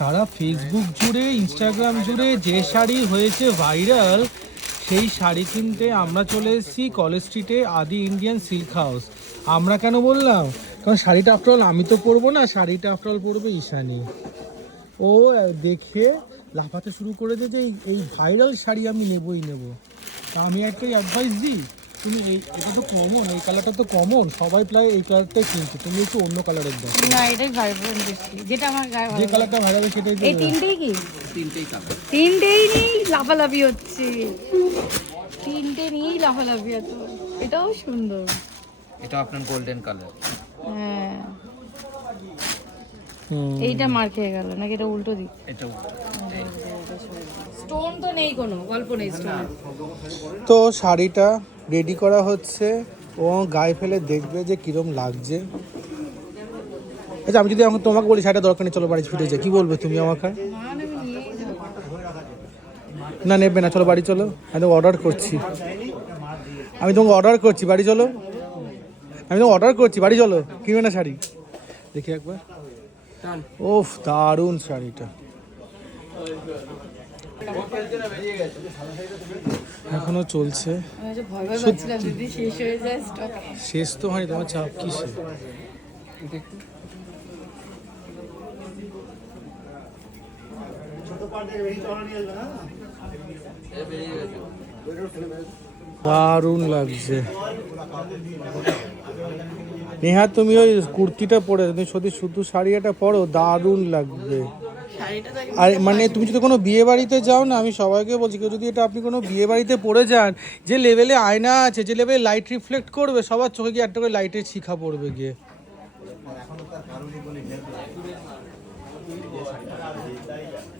সারা Facebook জুড়ে Instagram জুড়ে যে শাড়ি হয়েছে ভাইরাল, সেই শাড়ি কিনতে আমরা চলে এসেছি কলেজ স্ট্রিটে আদি ইন্ডিয়ান সিল্ক হাউস। আমরা কেন বললাম, কারণ শাড়িটা আফটারঅল আমি তো পরবো না, শাড়িটা আফটারঅল পরবে ঈশানী। ও দেখে লাফাতে শুরু করে দিয়ে যে এই ভাইরাল শাড়ি আমি নেবই নেব। তা আমি একটাই অ্যাডভাইস দিই, তুমি এটা তো কমন, এই কালারটা তো কমন, সবাই প্রায় এই কালারটাই কিনছে, তুমি একটু অন্য কালারের দাও। না, এটাই ভাইব্রেন্ট বেশি, যেটা আমার গায়ে ভালো যে লাগে। কালারটা ভাইরাল সেটাই এই তিনটেই কি? তিনটেই নেই, লাফালাফি হচ্ছে। তিনটে নিয়েই লাফালাফি এত। এটাও সুন্দর। এটা আপনার গোল্ডেন কালার। হ্যাঁ, এইটা মার খেয়ে গেল নাকি? এটা উল্টো দিক। এটা স্টোন তো নেই, কোনো গল্প নেই স্টোন। তো শাড়িটা রেডি করা হচ্ছে, ও গায়ে ফেলে দেখবে যে কিরম লাগছে। আচ্ছা, আমি যদি এখন তোমাকে বলি শাড়িটা দরকার নেই, চলো বাড়ি ফিরে যাই, কি বলবে তুমি আমাকে? না, নেবে না, চলো বাড়ি চলো, আমি তোমাকে অর্ডার করছি, বাড়ি চলো, আমি তোমাকে অর্ডার করছি, বাড়ি চলো, কিনবে না শাড়ি? দেখি একবার। ওফ, দারুণ শাড়িটা। এখনো চলছে, শেষ তো হয়নি, তোমার চাপ কিসে? দারুণ লাগছে। নেহা, তুমি ওই কুর্তিটা পরে, তুমি শুধু শাড়ি এটা পরো, দারুণ লাগবে। আর মানে তুমি যদি কোনো বিয়ে বাড়িতে যাও না, আমি সবাইকে বলছি, কেউ যদি এটা আপনি কোনো বিয়ে বাড়িতে পরে যান, যে লেভেলে আয়না আছে, যে লেভেলে লাইট রিফ্লেক্ট করবে, সবার চোখে গিয়ে একটা করে লাইটের শিখা পড়বে গিয়ে।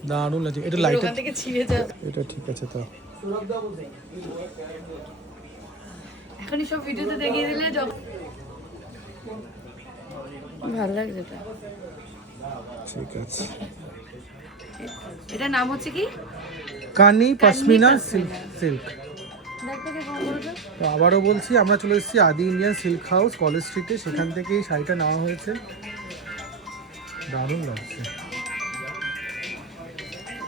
দারুণ লাগছে এটা, লাইট এটা ঠিক আছে। তো এখনই সব ভিডিওতে দেখিয়ে দিলে ভালো লাগছে এটা। ঠিক আছে, এটার নাম হচ্ছে কি? কানি পশমিনা সিল্ক। তো আবারও বলছি, আমরা চলে এসেছি আদি ইন্ডিয়ান সিল্ক হাউস কলেজ স্ট্রিটে, সেখান থেকে এই শাড়িটা নেওয়া হয়েছে, দারুণ লাগছে।